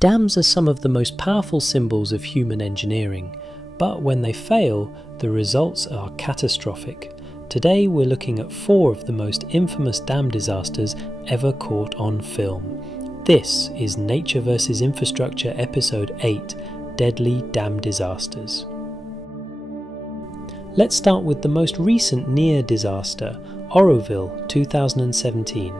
Dams are some of the most powerful symbols of human engineering, but when they fail, the results are catastrophic. Today we're looking at 4 of the most infamous dam disasters ever caught on film. This is Nature vs. Infrastructure Episode 8, Deadly Dam Disasters. Let's start with the most recent near disaster, Oroville, 2017.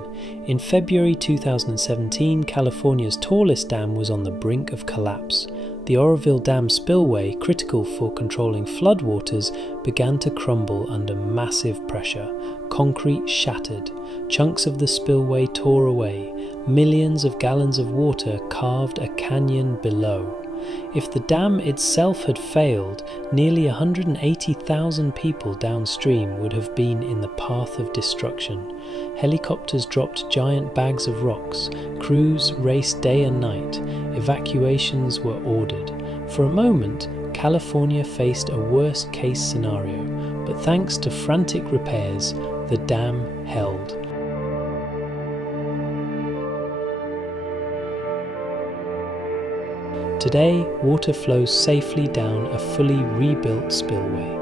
In February 2017, California's tallest dam was on the brink of collapse. The Oroville Dam Spillway, critical for controlling floodwaters, began to crumble under massive pressure. Concrete shattered. Chunks of the spillway tore away. Millions of gallons of water carved a canyon below. If the dam itself had failed, nearly 180,000 people downstream would have been in the path of destruction. Helicopters dropped giant bags of rocks, crews raced day and night, evacuations were ordered. For a moment, California faced a worst-case scenario, but thanks to frantic repairs, the dam held. Today, water flows safely down a fully rebuilt spillway.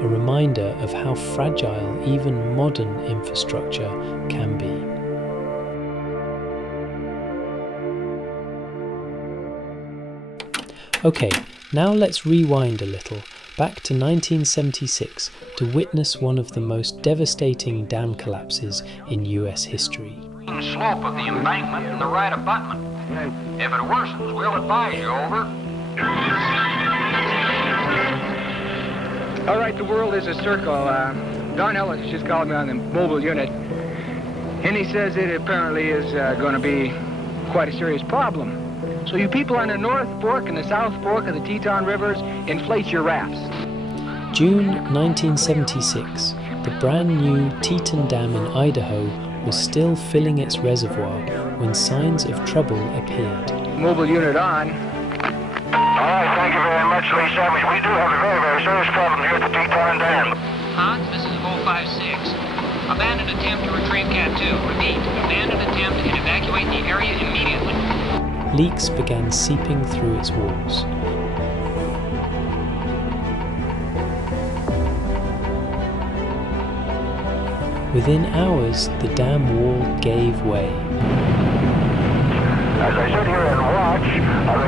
A reminder of how fragile even modern infrastructure can be. Okay, now let's rewind a little, back to 1976, to witness one of the most devastating dam collapses in US history. Slope of the embankment and the right abutment. If it worsens, we'll advise you, over. All right, the world is a circle. Don Ellis just called me on the mobile unit, and he says it apparently is going to be quite a serious problem. So you people on the North Fork and the South Fork of the Teton Rivers, inflate your rafts. June 1976, the brand new Teton Dam in Idaho was still filling its reservoir when signs of trouble appeared. Mobile unit on. All right, thank you very much, Lee Savage. We do have a very, very serious problem here at the Teton Dam. Hans, this is 056. Abandoned attempt to retrieve Cat 2. Repeat, abandoned attempt and evacuate the area immediately. Leaks began seeping through its walls. Within hours, the dam wall gave way. As I sit here and watch,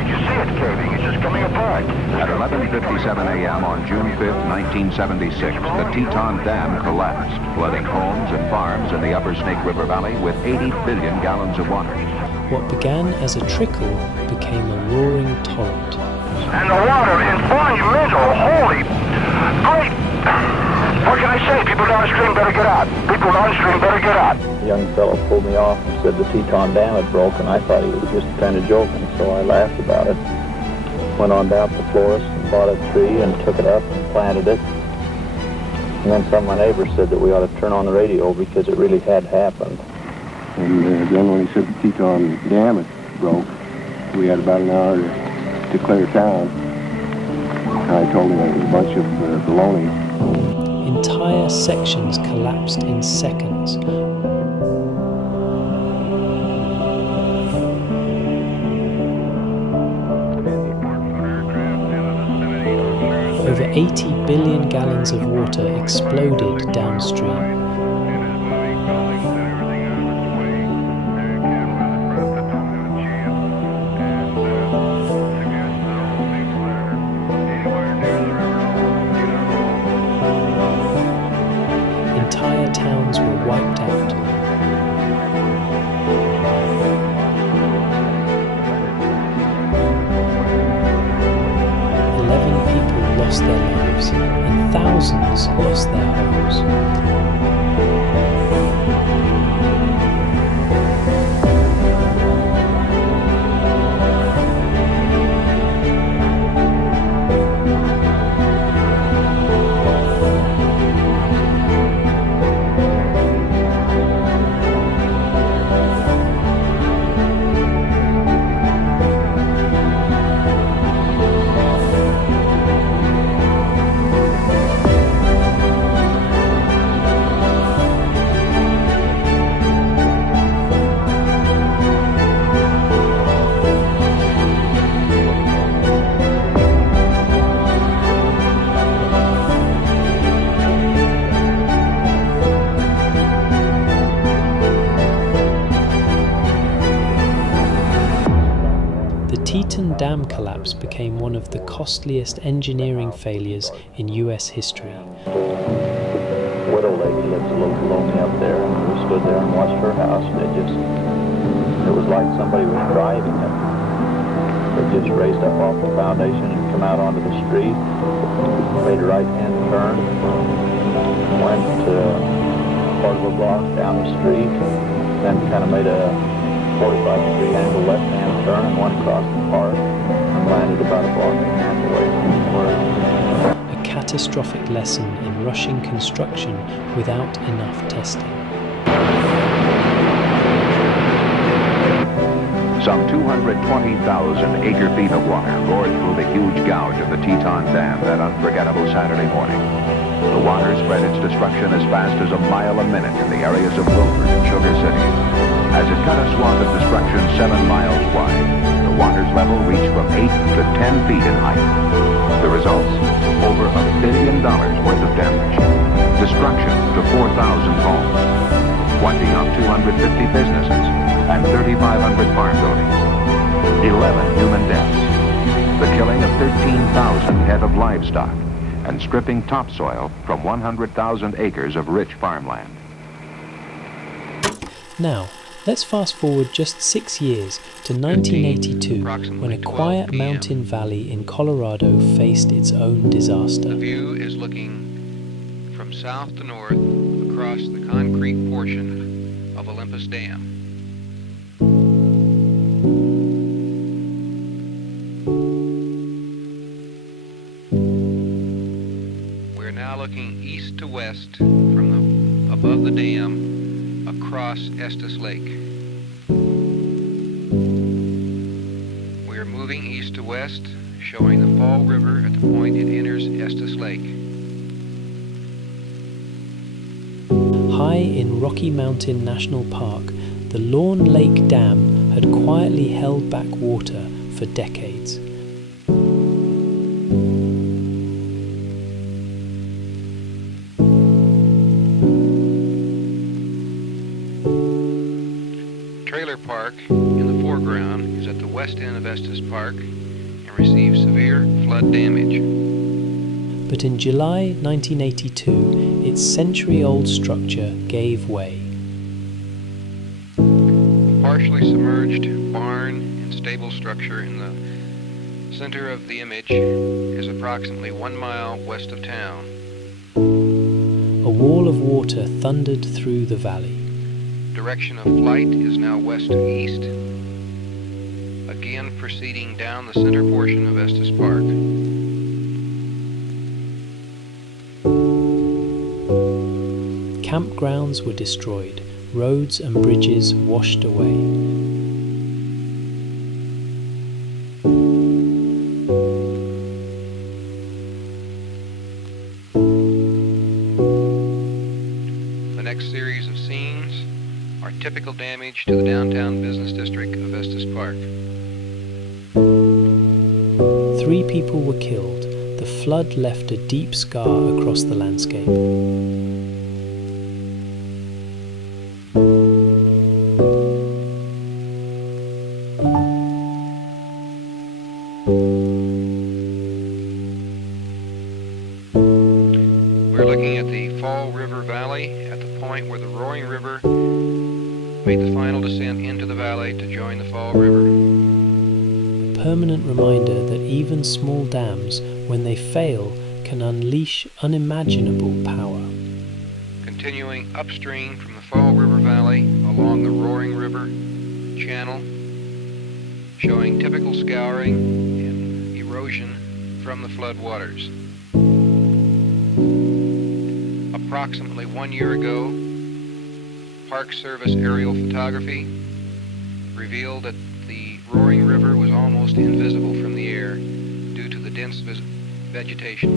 you see it caving. It's just coming apart. At 11:57 a.m. on June 5th, 1976, the Teton Dam collapsed, flooding homes and farms in the upper Snake River Valley with 80 billion gallons of water. What began as a trickle became a roaring torrent. And the water is monumental. Holy great! What can I say? People downstream better get out. People downstream better get out. The young fellow pulled me off and said the Teton Dam had broken. I thought he was just kind of joking, so I laughed about it. Went on down to the florist and bought a tree and took it up and planted it. And then some of my neighbors said that we ought to turn on the radio because it really had happened. And then when he said the Teton Dam had broke, we had about an hour to clear town. I told him it was a bunch of baloney. Entire sections collapsed in seconds. Over 80 billion gallons of water exploded downstream. Entire towns were wiped out. Lost their lives, and thousands lost their homes. Teton Dam Collapse became one of the costliest engineering failures in US history. The widow lady lives a little below me up there, and we stood there and watched her house, and it was like somebody was driving it. They just raised up off the foundation and come out onto the street, made a right-hand turn, went part of a block down the street, then kind of made a 45-degree angle left-hand turn and went across the park and landed about a block and a half away from where. A catastrophic lesson in rushing construction without enough testing. Some 220,000 acre-feet of water roared through the huge gouge of the Teton Dam that unforgettable Saturday morning. The water spread its destruction as fast as a mile a minute in the areas of Wilford and Sugar City. As it cut a swath of destruction 7 miles wide, the water's level reached from 8 to 10 feet in height. The results? Over $1 billion worth of damage. Destruction to 4,000 homes, wiping out 250 businesses and 3,500 farm buildings. 11 human deaths. The killing of 13,000 head of livestock and stripping topsoil from 100,000 acres of rich farmland. Now, let's fast forward just 6 years to 1982, when a quiet mountain valley in Colorado faced its own disaster. The view is looking from south to north across the concrete portion of Olympus Dam. We're now looking east to west from above the dam across Estes Lake. We are moving east to west, showing the Fall River at the point it enters Estes Lake. High in Rocky Mountain National Park, the Lawn Lake Dam had quietly held back water for decades. Trailer Park in the foreground is at the west end of Estes Park and received severe flood damage. But in July 1982, its century-old structure gave way. A partially submerged barn and stable structure in the center of the image is approximately 1 mile west of town. A wall of water thundered through the valley. Direction of flight is now west to east, again proceeding down the center portion of Estes Park. Campgrounds were destroyed, roads and bridges washed away. The next series of scenes are typical damage to the downtown business district of Estes Park. 3 people were killed. The flood left a deep scar across the landscape. We're looking at the Fall River Valley at the point where the Roaring River made the final descent into the valley to join the Fall River. A permanent reminder that even small dams, when they fail, can unleash unimaginable power. Continuing upstream from the Fall River Valley along the Roaring River channel, showing typical scouring and erosion from the floodwaters. Approximately 1 year ago, Park Service aerial photography revealed that the Roaring River was almost invisible from the air due to the dense vegetation.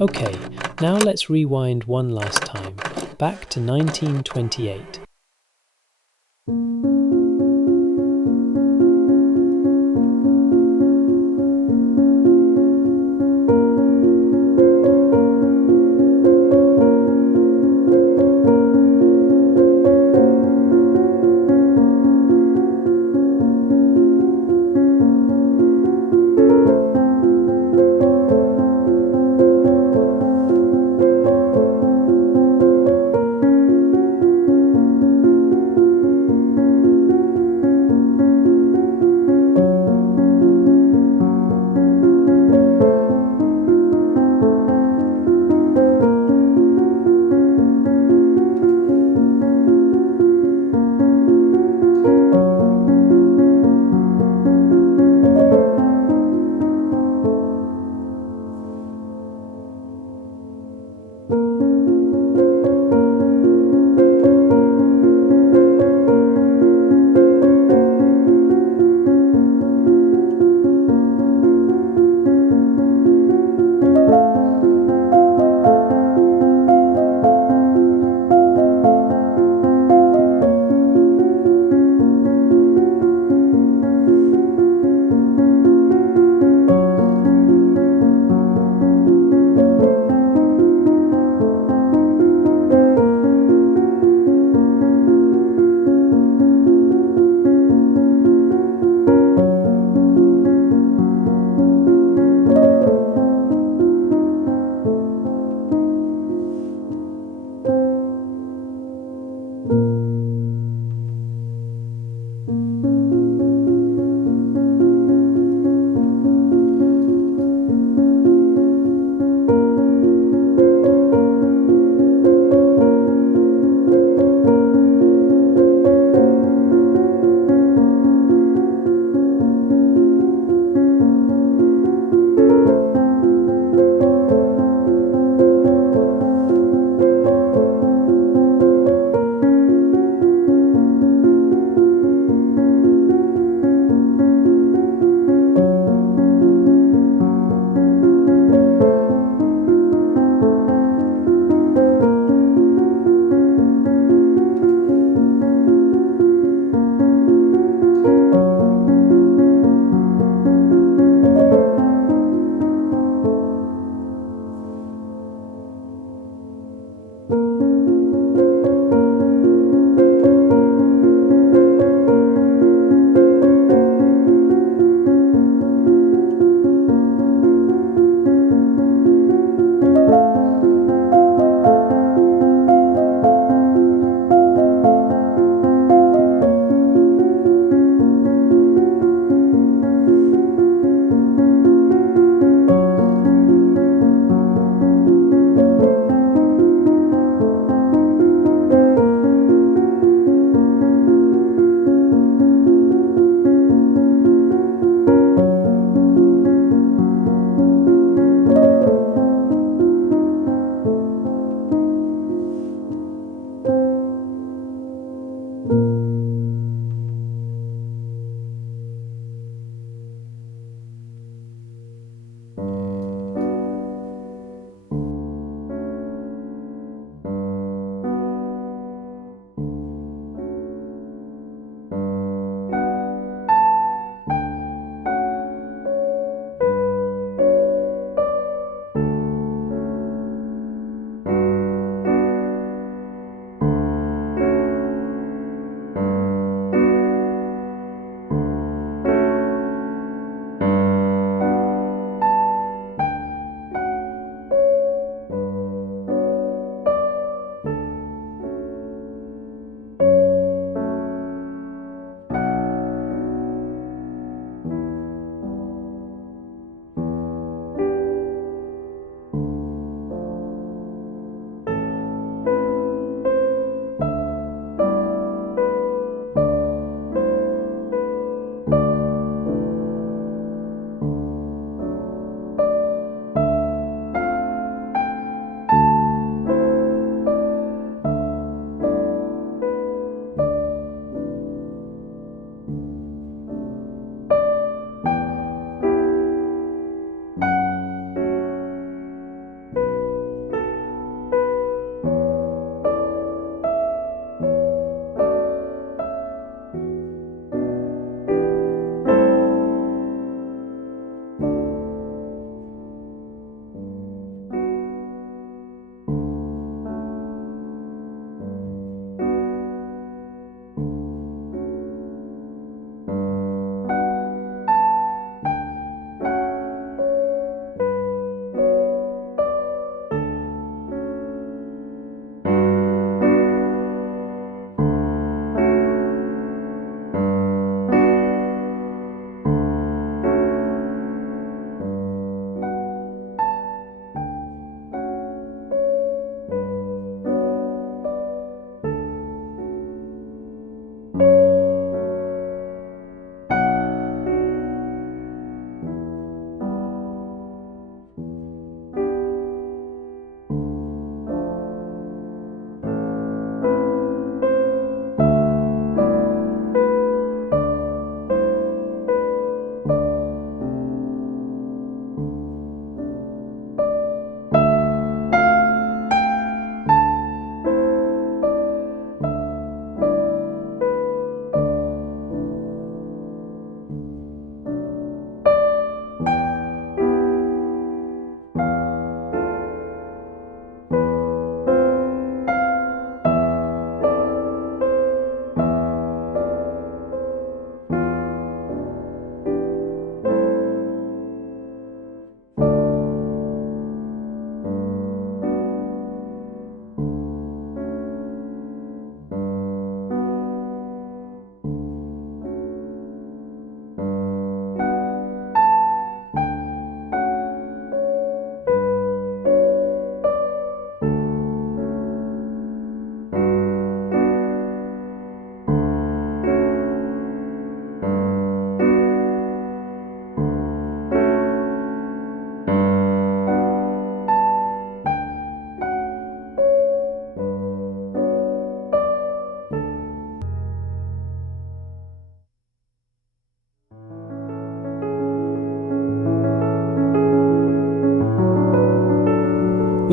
Okay, now let's rewind one last time, back to 1928.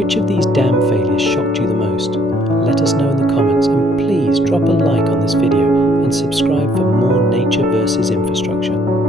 Which of these dam failures shocked you the most? Let us know in the comments, and please drop a like on this video and subscribe for more nature versus infrastructure.